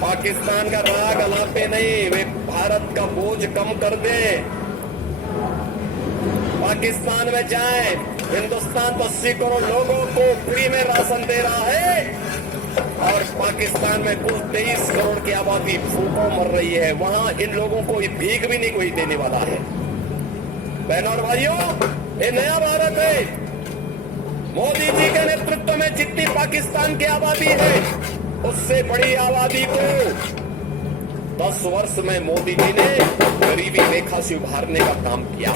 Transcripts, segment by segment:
पाकिस्तान का राग अलापे नहीं, वे भारत का बोझ कम कर दे। पाकिस्तान में जाएं, हिंदुस्तान तो 80 करोड़ लोगों को फ्री में राशन दे रहा है और पाकिस्तान में कुल 23 करोड़ की आबादी भूखों मर रही है। वहां इन लोगों को भीख भी नहीं कोई देने वाला है। बहनों और भाइयों, ये नया भारत है। मोदी जी के नेतृत्व में जितनी पाकिस्तान की आबादी है, उससे बड़ी आबादी को 10 वर्ष में मोदी जी ने गरीबी रेखा से उभारने का काम किया।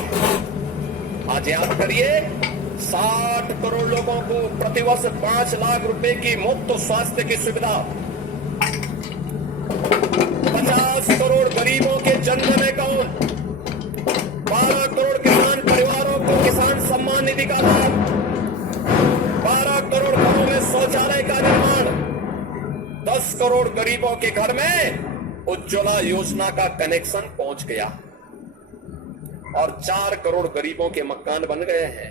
आज याद करिए, 60 करोड़ लोगों को प्रतिवर्ष 5 लाख रुपए की मुफ्त स्वास्थ्य की सुविधा, 50 करोड़ गरीबों के जन्म अकाउंट, 12 करोड़ किसान परिवारों को किसान सम्मान निधि का लाभ, 12 करोड़ घरों में शौचालय का निर्माण, 10 करोड़ गरीबों के घर में उज्ज्वला योजना का कनेक्शन पहुंच गया और 4 करोड़ गरीबों के मकान बन गए हैं।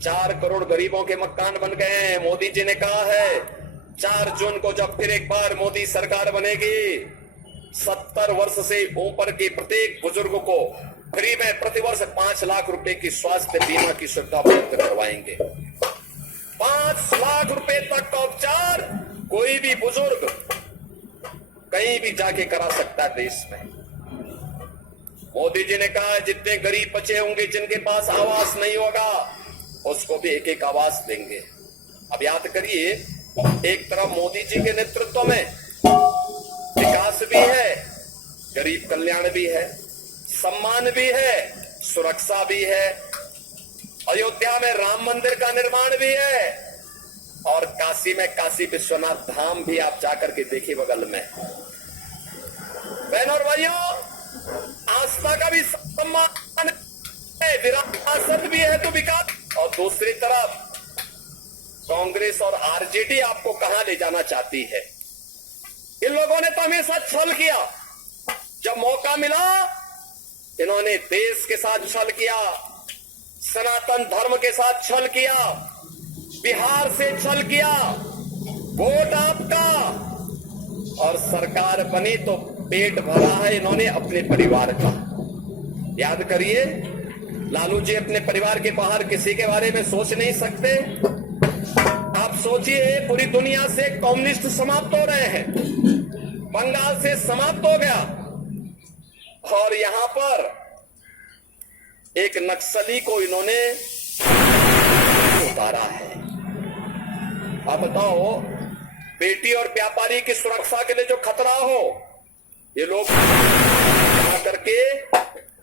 4 करोड़ गरीबों के मकान बन गए हैं। मोदी जी ने कहा है 4 जून को जब फिर एक बार मोदी सरकार बनेगी, 70 वर्ष से ऊपर के प्रत्येक बुजुर्ग को फ्री में प्रतिवर्ष 5 लाख रुपए की स्वास्थ्य बीमा की सुविधा उपलब्ध करवाएंगे। 5 लाख रुपए तक का उपचार कोई भी बुजुर्ग कहीं भी जाके करा सकता है देश में। मोदी जी ने कहा जितने गरीब बचे होंगे, जिनके पास आवास नहीं होगा, उसको भी एक एक आवास देंगे। अब याद करिए, एक तरफ मोदी जी के नेतृत्व में विकास भी है, गरीब कल्याण भी है, सम्मान भी है, सुरक्षा भी है, अयोध्या में राम मंदिर का निर्माण भी है और काशी में काशी विश्वनाथ धाम भी आप जाकर के देखिए बगल में। बहनों और भाइयों, आस्था का भी सम्मान है, विरासत भी है तो विकास। और दूसरी तरफ कांग्रेस और आरजेडी आपको कहां ले जाना चाहती है। इन लोगों ने तो हमेशा छल किया, जब मौका मिला इन्होंने देश के साथ छल किया, सनातन धर्म के साथ छल किया, बिहार से छल किया, वोट आपका, और सरकार बनी तो पेट भरा है इन्होंने अपने परिवार का। याद करिए, लालू जी अपने परिवार के बाहर किसी के बारे में सोच नहीं सकते। आप सोचिए, पूरी दुनिया से कम्युनिस्ट समाप्त हो रहे हैं, बंगाल से समाप्त हो गया और यहां पर एक नक्सली को इन्होंने उतारा है। अब बताओ, बेटी और व्यापारी की सुरक्षा के लिए जो खतरा हो, ये लोग करके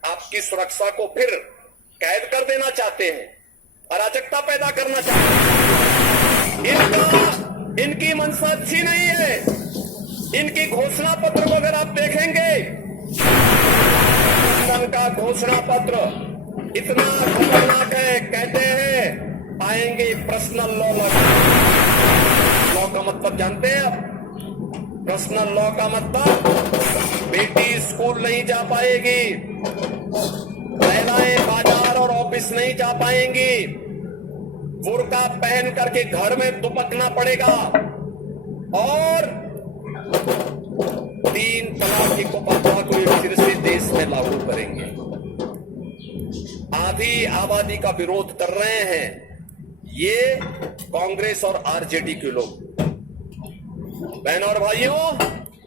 आपकी सुरक्षा को फिर कैद कर देना चाहते हैं, अराजकता पैदा करना चाहते हैं। इनकी मंशा अच्छी नहीं है। इनकी घोषणा पत्र को अगर आप देखेंगे, का घोषणा पत्र इतना खतरनाक है, कहते हैं आएंगे पर्सनल लॉ। लॉ का मतलब जानते हैं आप? पर्सनल लॉ का मतलब बेटी स्कूल नहीं जा पाएगी, महिलाएं बाजार और ऑफिस नहीं जा पाएंगी, बुर्का पहन करके घर में दुपकना पड़ेगा और 3 तलाक की कुप्रथा को फिर से देश में लागू करेंगे। आधी आबादी का विरोध कर रहे हैं ये कांग्रेस और आरजेडी के लोग। बहनों और भाइयों,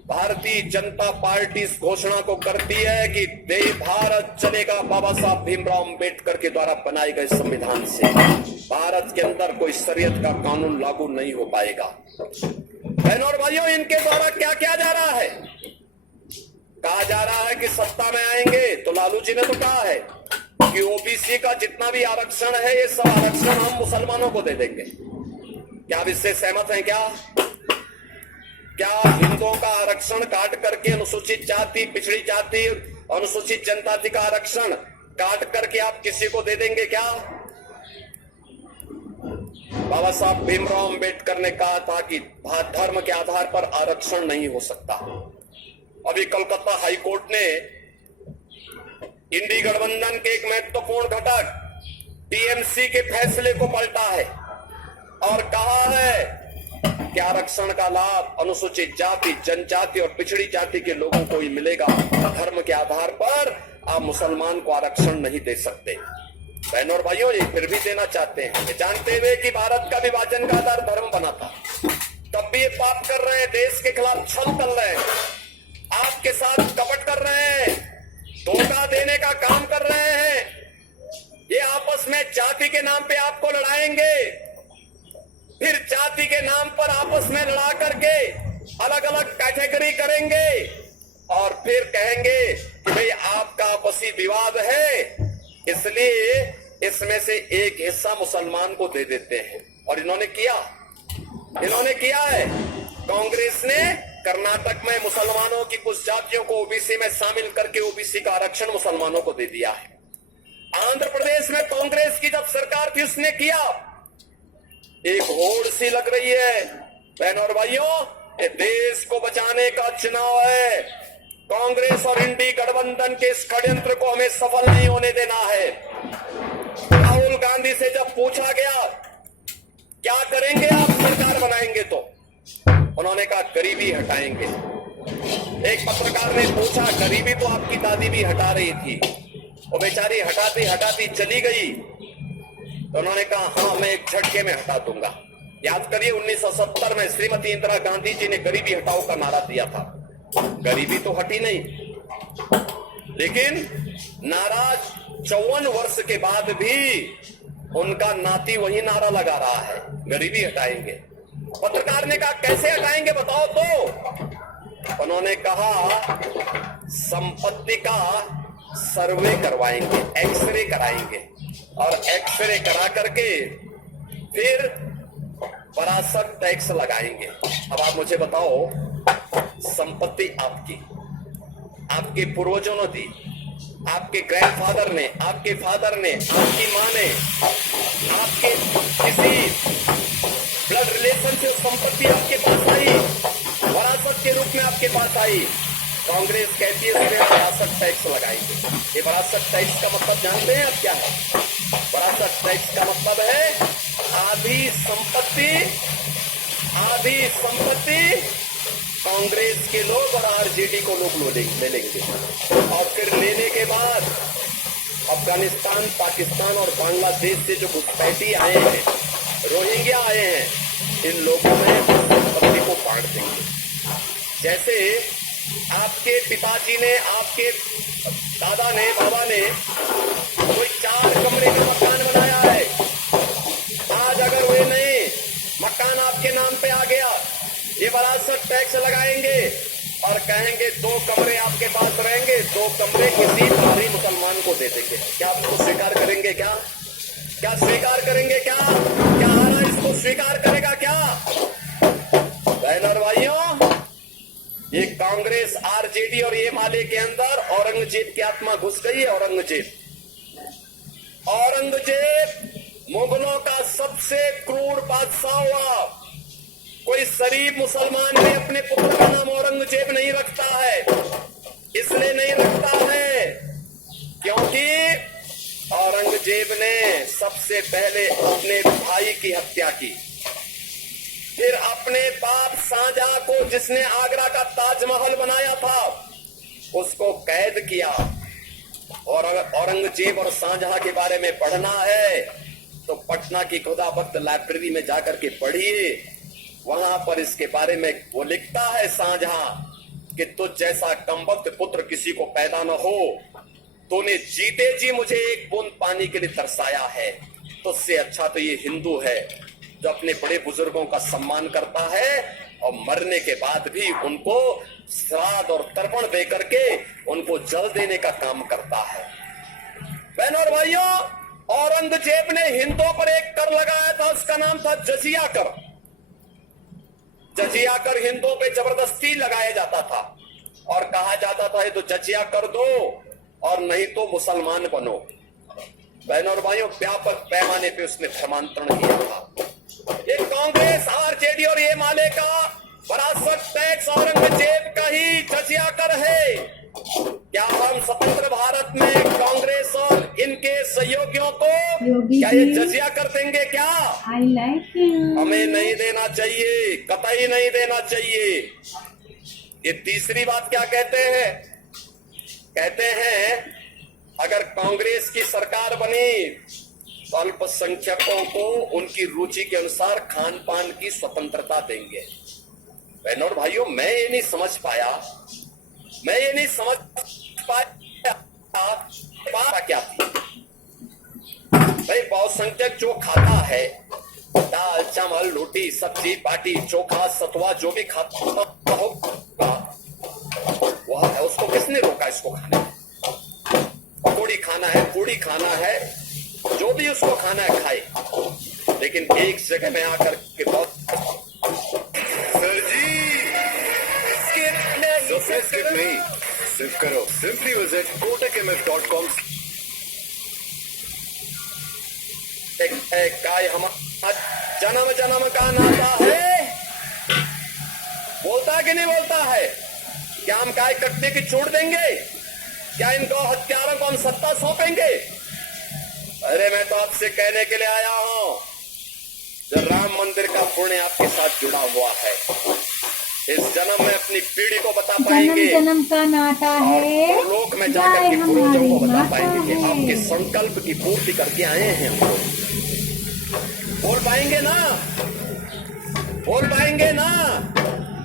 भारतीय जनता पार्टी इस घोषणा को करती है कि भारत चलेगा बाबा साहब भीमराव अंबेडकर के द्वारा बनाए गए संविधान से। भारत के अंदर कोई शरीयत का कानून लागू नहीं हो पाएगा। बहनों और भाइयों, इनके द्वारा क्या किया जा रहा है? कहा जा रहा है कि सत्ता में आएंगे तो लालू जी ने तो कहा है कि ओबीसी का जितना भी आरक्षण है, ये सब आरक्षण हम मुसलमानों को दे देंगे। क्या आप इससे सहमत हैं? क्या हिंदुओं का आरक्षण काट करके अनुसूचित जाति, पिछड़ी जाति, अनुसूचित जनजाति का आरक्षण काट करके आप किसी को दे देंगे क्या? बाबा साहब भीमराव अंबेडकर ने कहा था कि धर्म के आधार पर आरक्षण नहीं हो सकता। अभी कलकत्ता हाईकोर्ट ने इंडी गठबंधन के एक महत्वपूर्ण घटक टीएमसी के फैसले को पलटा है और कहा है आपके आरक्षण का लाभ अनुसूचित जाति, जनजाति और पिछड़ी जाति के लोगों को ही मिलेगा। धर्म के आधार पर आप मुसलमान को आरक्षण नहीं दे सकते। बहनों और भाइयों, ये फिर भी देना चाहते हैं। ये जानते हुए कि भारत का विभाजन का आधार धर्म बना था, तब भी ये पाप कर रहे हैं, देश के खिलाफ छल कर रहे हैं, आपके साथ कपट कर रहे हैं, धोखा देने का काम कर रहे हैं। ये आपस में जाति के नाम पे आपको लड़ाएंगे, फिर जाति के नाम पर आपस में लड़ा करके अलग अलग कैटेगरी करेंगे और फिर कहेंगे कि भाई आपका आपसी विवाद है, इसलिए इसमें से एक हिस्सा मुसलमान को दे देते हैं। और इन्होंने किया है। कांग्रेस ने कर्नाटक में मुसलमानों की कुछ जातियों को ओबीसी में शामिल करके ओबीसी का आरक्षण मुसलमानों को दे दिया है। आंध्र प्रदेश में कांग्रेस की जब सरकार थी उसने किया। एक होड़ सी लग रही है। बहनों और भाइयों, ये देश को बचाने का चुनाव है। कांग्रेस और इंडी गठबंधन के इस षड्यंत्र को हमें सफल नहीं होने देना है। राहुल गांधी से जब पूछा गया क्या करेंगे आप सरकार बनाएंगे, तो उन्होंने कहा गरीबी हटाएंगे। एक पत्रकार ने पूछा गरीबी तो आपकी दादी भी हटा रही थी, वो बेचारी हटाती चली गई, तो उन्होंने कहा हाँ मैं एक झटके में हटा दूंगा। याद करिए 1970 में श्रीमती इंदिरा गांधी जी ने गरीबी हटाओ का नारा दिया था। गरीबी तो हटी नहीं, लेकिन नाराज 54 वर्ष के बाद भी उनका नाती वही नारा लगा रहा है, गरीबी हटाएंगे। पत्रकार ने कहा कैसे हटाएंगे बताओ, तो उन्होंने कहा संपत्ति का सर्वे करवाएंगे, एक्सरे कराएंगे और एक्सरे करा करके फिर वरासत टैक्स लगाएंगे। अब आप मुझे बताओ, संपत्ति आपके पूर्वजों ने दी, आपके ग्रैंडफादर ने, आपके फादर ने, आपकी माँ ने, आपके किसी ब्लड रिलेशन से संपत्ति आपके पास आई, वरासत के रूप में आपके पास आई। कांग्रेस कहती है उसमें वरासत टैक्स लगाएंगे। ये वरासत टैक्स का मतलब जानते हैं आप क्या है? वरासत टैक्स का मतलब है आधी संपत्ति कांग्रेस के लोग और आरजेडी को लोग ले लेंगे और फिर लेने के बाद अफगानिस्तान, पाकिस्तान और बांग्लादेश से जो घुसपैठी आए हैं, रोहिंग्या आए हैं, इन लोगों में संपत्ति को बांट देंगे। जैसे आपके पिताजी ने, आपके दादा ने, बाबा ने कोई 4 कमरे का मकान बनाया है, आज अगर वे नहीं मकान आपके नाम पे आ गया, ये वरासत टैक्स लगाएंगे और कहेंगे 2 कमरे आपके पास रहेंगे, 2 कमरे किसी बाहरी मुसलमान को दे देंगे। क्या आप इसको स्वीकार करेंगे? क्या स्वीकार करेंगे? क्या हमारा इसको स्वीकार करेगा क्या? बहनों और भाइयों, ये कांग्रेस, आरजेडी और ये माले के अंदर औरंगजेब की आत्मा घुस गई है। औरंगजेब मुगलों का सबसे क्रूर बादशाह हुआ। कोई शरीफ मुसलमान भी अपने पुत्र का नाम औरंगजेब नहीं रखता है। इसलिए नहीं रखता है क्योंकि औरंगजेब ने सबसे पहले अपने भाई की हत्या की, फिर अपने बाप शाहजहां को, जिसने आगरा का ताजमहल बनाया था, उसको कैद किया। और अगर औरंगजेब और शाहजहां के बारे में पढ़ना है तो पटना की खुदाबख्त लाइब्रेरी में जाकर के पढ़िए। वहां पर इसके बारे में वो लिखता है शाहजहां कि तुझ जैसा कमबख्त पुत्र किसी को पैदा न हो, तूने जीते जी मुझे एक बूंद पानी के लिए तरसाया है। तुझसे अच्छा तो ये हिंदू है जो अपने बड़े बुजुर्गों का सम्मान करता है और मरने के बाद भी उनको श्राद्ध और तर्पण दे करके उनको जल देने का काम करता है। बहनों और भाइयों, औरंगजेब ने हिंदुओं पर एक कर लगाया था, उसका नाम था जजिया कर। जजिया कर हिंदुओं पे जबरदस्ती लगाया जाता था और कहा जाता था ये तो जजिया कर दो और नहीं तो मुसलमान बनो। बहनों और भाइयों, व्यापक पैमाने पे उसने धर्मांतरण किया था। ये कांग्रेस, आरजेडी और ये माले का वरासत टैक्स औरंगजेब का ही जजिया कर है। क्या हम स्वतंत्र भारत में कांग्रेस और इनके सहयोगियों को योगी क्या ये जी, जजिया कर देंगे क्या? I like you. हमें नहीं देना चाहिए, कतई नहीं देना चाहिए। ये तीसरी बात क्या कहते हैं? कहते हैं अगर कांग्रेस की सरकार बनी तो अल्पसंख्यकों को उनकी रुचि के अनुसार खान पान की स्वतंत्रता देंगे। बहनों और भाइयों, मैं ये नहीं समझ पाया क्या थी भाई। बहुसंख्यक जो खाता है दाल चावल रोटी सब्जी बाटी चोखा सतुआ जो भी खाता होगा वह है, उसको किसने रोका इसको खाने में? पकौड़ी खाना है, पूड़ी खाना है, जो भी उसको खाना है खाए। लेकिन एक जगह में आकर के बहुत सर जी स्किप नहीं सिर्फ करो। Simply visit kotakmf.com। काय हमारा जन्म जन्म का नाता है, बोलता है कि नहीं बोलता है? क्या हम काय कटने की छोड़ देंगे? क्या इनको हत्यारों को हम सत्ता सौंपेंगे? अरे मैं तो आपसे कहने के लिए आया हूं, जो राम मंदिर का पुण्य आपके साथ जुड़ा हुआ है, इस जन्म में अपनी पीढ़ी को बता पाएंगे, जन्म जन्म का नाता है, लोक में जाकर के पूर्वजों को बता माता पाएंगे कि है। आपके संकल्प की पूर्ति करके आए हैं हम लोग। बोल पाएंगे ना? बोल पाएंगे ना?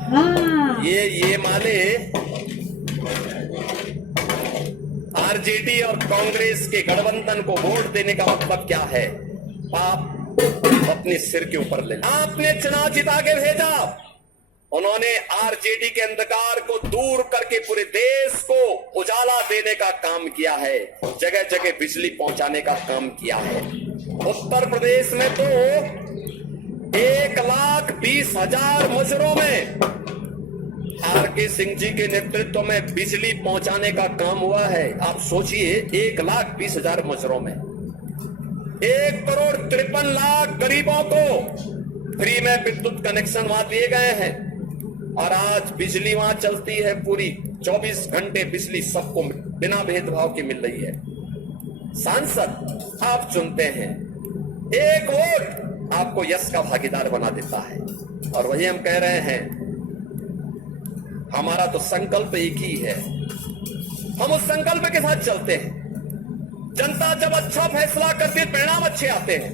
हाँ, ये माने आरजेडी और कांग्रेस के गठबंधन को वोट देने का मतलब क्या है? पाप अपने सिर के ऊपर ले। आपने चुनाव जिता के भेजा, उन्होंने आरजेडी के अंधकार को दूर करके पूरे देश को उजाला देने का काम किया है, जगह जगह बिजली पहुंचाने का काम किया है। उत्तर प्रदेश में तो 1,20,000 मजरों में आर.के. सिंह जी के नेतृत्व में बिजली पहुंचाने का काम हुआ है। आप सोचिए 1,20,000 मजरों में 1,53,00,000 गरीबों को फ्री में विद्युत कनेक्शन वहां दिए गए हैं और आज बिजली वहां चलती है, पूरी 24 घंटे बिजली सबको बिना भेदभाव के मिल रही है। सांसद आप चुनते हैं, एक वोट आपको यश का भागीदार बना देता है। और वही हम कह रहे हैं, हमारा तो संकल्प एक ही है, हम उस संकल्प के साथ चलते हैं। जनता जब अच्छा फैसला करती है परिणाम अच्छे आते हैं।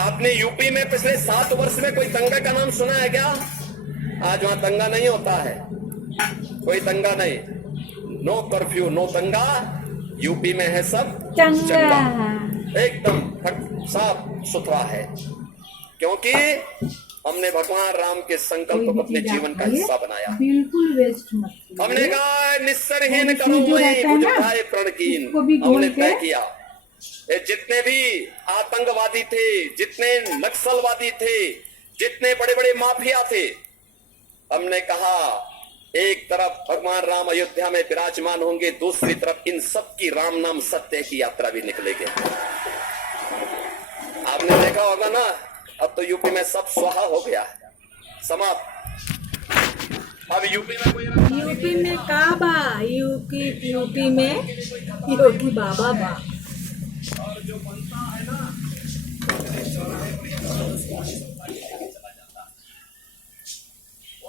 आपने यूपी में पिछले 7 वर्ष में कोई दंगा का नाम सुना है क्या? आज वहां दंगा नहीं होता है, कोई दंगा नहीं, नो कर्फ्यू नो दंगा, यूपी में है सब चंगा, एकदम साफ सुथरा है, क्योंकि हमने भगवान राम के संकल्प को अपने जीवन का हिस्सा बनाया। बिल्कुल वेस्ट मत कीजिए। हमने कहा निस्सरहीन करो वही बुझाए प्रणकीन, हमने तय किया। ये जितने भी आतंकवादी थे, जितने नक्सलवादी थे, जितने बड़े बड़े माफिया थे, हमने कहा एक तरफ भगवान राम अयोध्या में विराजमान होंगे, दूसरी तरफ इन सब की राम नाम सत्य की यात्रा भी निकलेगी। आपने देखा होगा ना, अब तो यूपी में सब स्वाहा हो गया है, समाप्त। अब यूपी में कोई यूपी में काबा, यूपी में योगी बाबा बा। और जो बनता है ना